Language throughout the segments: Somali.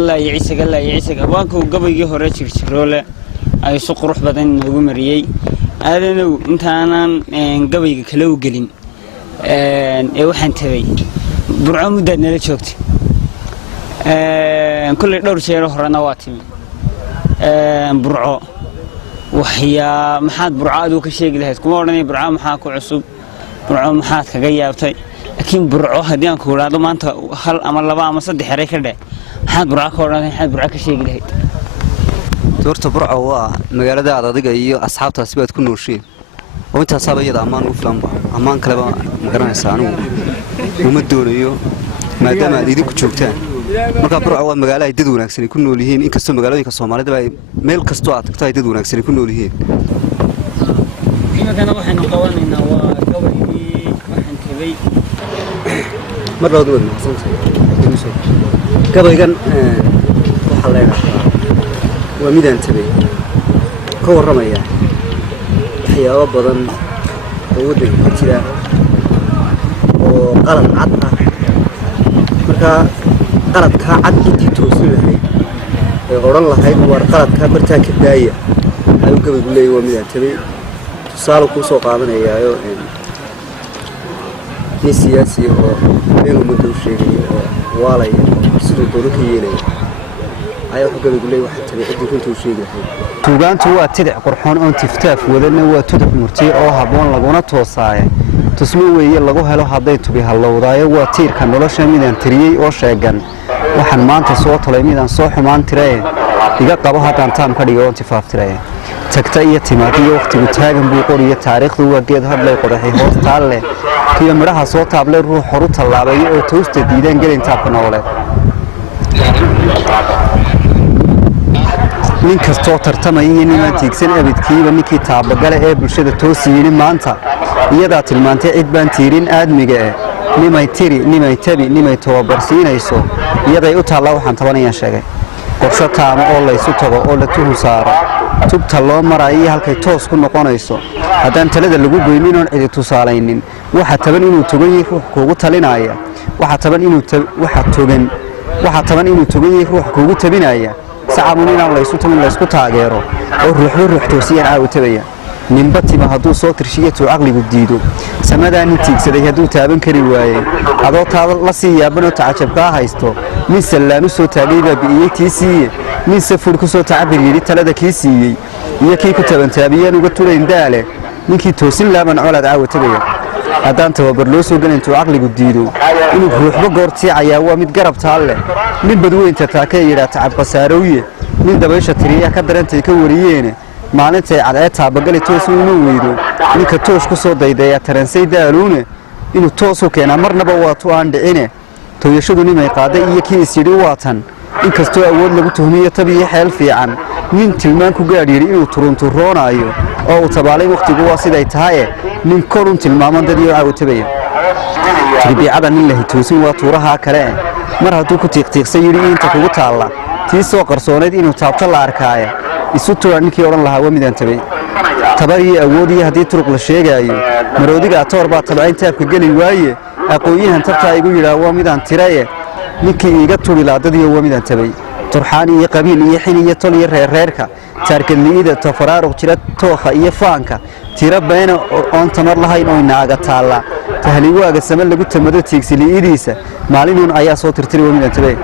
الله يعيسك وانكو قبل يهرج الشرولة أي سقروح بدن نقوم مريي هذا نو أنت أنا قبل كلو قلين وحن تبي برعو مدة نلشوكت كل دور شيء روح رنواتي برعو وحيا محاد برعاد وكشيء لهيت كمورني برعو محاكو عصب برعو محاد كجيابتي لكن برعو هديان كولادو ما أنت هل أمر لبا ما صدق حريك ده محاد برعو كورني محاد برعو كشيء لهيت دورت برعو مقالة هذا دقة يو أصحاب تسبيت كل شيء وأنت صابي يدا أمان وفلان أمان كلام مقرن إنسانو ومدونيو ما دام يديك تشوفتان marka burco magaalo ay dad wanaagsan ku nool yihiin in kasto magaalooyinka Soomaalida ay meel kasto aad tagto ay dad wanaagsan ku nool yihiin kana waxaan qabanaynaa waa gobolkii waxaan tagay mar loo duwan gabaygan waxa la yiraahdaa waa midaan tagay ka waramaya waxyaabo badan oo waddanka ka jira oo qalad cad ah marka قلت كعد جدي توصل هاي قرن لهاي وقلت كبرتها كداية هاي وقبل يقول لي ومن تبي صاروا كوسو قامنا يايو نسياسي وبينهم مدوشي والله سلو دوركيني هاي وقبل يقول لي واحد تبي عندي كنت وشيء توجان توا تدع قرحون أنت تفتاف وذن هو تدع مرتي أو هبون لقونا توصايا تسمو ويا لقوه هلو حضيت بها اللوضايا وتير كان ولا شيء من تري أو شيئا waxaan maanta soo talay midaan soo xumaan tiray iga qabo hadaan taan ka dhigo intifaaf tiray tagta iyo timaadiyo waqtigu taagan buu qoriyo taariikhdu waa geed hadlay qodaxay hoos taalle kiyo miraha soo taablay ruux horu talaabay oo toosta diideen gelin taabka noole nin kastoo tartamaya niman tiigsan abidkiiba ninkii taabagale ee bulshada toosiyeen maanta iyada tilmaantay cid baan tiirin aadmiga ah nimay tiri nimay tabi nimay tababarsiinayso iyaday u taala waxaan tabanayaan sheegay qorshe taamo oo la isu tago oo la tuhun saaro tubta loo marayo halkay toos ku noqonayso haddaan talada lagu goynin oo cid tusaalaynin waxa taban inuu togan yahay ruux kuugu talinaya waxa taban inuu togan yahay ruux kuugu tabinaya sacamun inaan la isu tamin la isku taageero oo ruux toosiyaan caawitaya ninbatima hadduu soo tirshiyo tuu aqligu diido samadaan tiigsaday hadduu taaban kari waayay adoo taada la sii yaabano tacajab ka haysto min salaanu soo taagay baabi'iyay tiisiye min safur ku soo tacabir yiri talada kiisiiyay iyo kii ku tabantaabiyeen uga turayn daale ninkii toosin laaban colaad caawatagaya haddaan tababar loo soo galin tuu aqligu diido inuu ruuxba goortii ayaa waa mid garab taalle min badweynta taakay yidhaa tacab khasaarowye min dabaysha tiriya ka darantay ka wariyeene maalinta cadceed taabagali toos inuu weydo ninka toosh ku soo dayday taransay daaluune inuu toos u keenaa marnaba waa tu aan dhicine tooyashadu nimay qaaday iyo kii isiri waatan inkastoo awood lagu tuhmiyo tabiyo xeel fiican nin tilmaan ku gaadhiyay inuu turunturoonayo oo uu tabaalay waqtigu waa siday tahay nin korun tilmaaman dad iyo caawtabaya tarbiyada nin la hitoosin waa tuuraha kale mar hadduu ku tiiqtiiqsay yiri inta kugu taala tii soo qarsooneed inuu taabto la arkaayo isu tuura ninkii oran lahaa waa midaan tabay tabari awoodii hadii turuq la sheegayo maroodiga toor baa tabayn taabka gali waaye aqooyahan tabta igu yiraahdo waa midaan tiraye ninkii iga turi laadadii waa midaan tabay turxaan iyo qabiil iyo xin iyo tol iyo reerka taarkadliida tafaraaruq jira tooxa iyo faanka tira bayna oon tamar lahayn oo naaga taala tahliwaaga sama lagu tamado tiigsiliidiisa maalinun ayaa soo tirtiray waa midaan tabay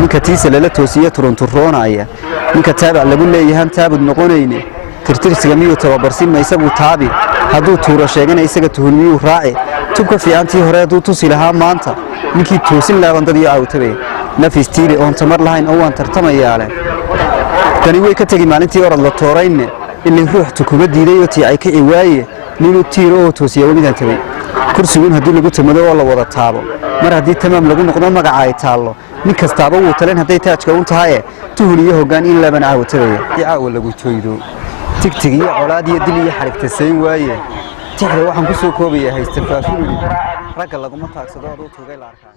ninka tiisa lala toosiyo turunturoonaya ninka taabac lagu leeyahay taabud noqonayne tirtirsiga miyuu tababarsin ma isagu taabi hadduu tuuro sheeganay isaga tuhunmiyuu raaci tubka fiicantii hore hadduu tusi lahaa maanta ninkii toosin laaban dad iyo caawtabay nafistiili oon tamar lahayn oo waan tartamayaa leh tani way ka tagi maalintii orad la toorayne ilaa ruux tukuma diiday oo tii ay ka ciwaaye ninuu tiiro oo toosiya midaan tabay kursigun haddii lagu tamado oo la wada taabo mar haddii tamaam lagu noqdo magaca ay taalo nin kastaaba wuu taleen hadday taajka u tahay tuhun iyo hoggaan in laban caawtabaya caawa lagu jooydo tigtig iyo colaad iyo dil iyo xarigta sayn waaye tixda waxaan ku soo koobayaa haysta faafin ragga laguma taagsado oo tuugay la arkaa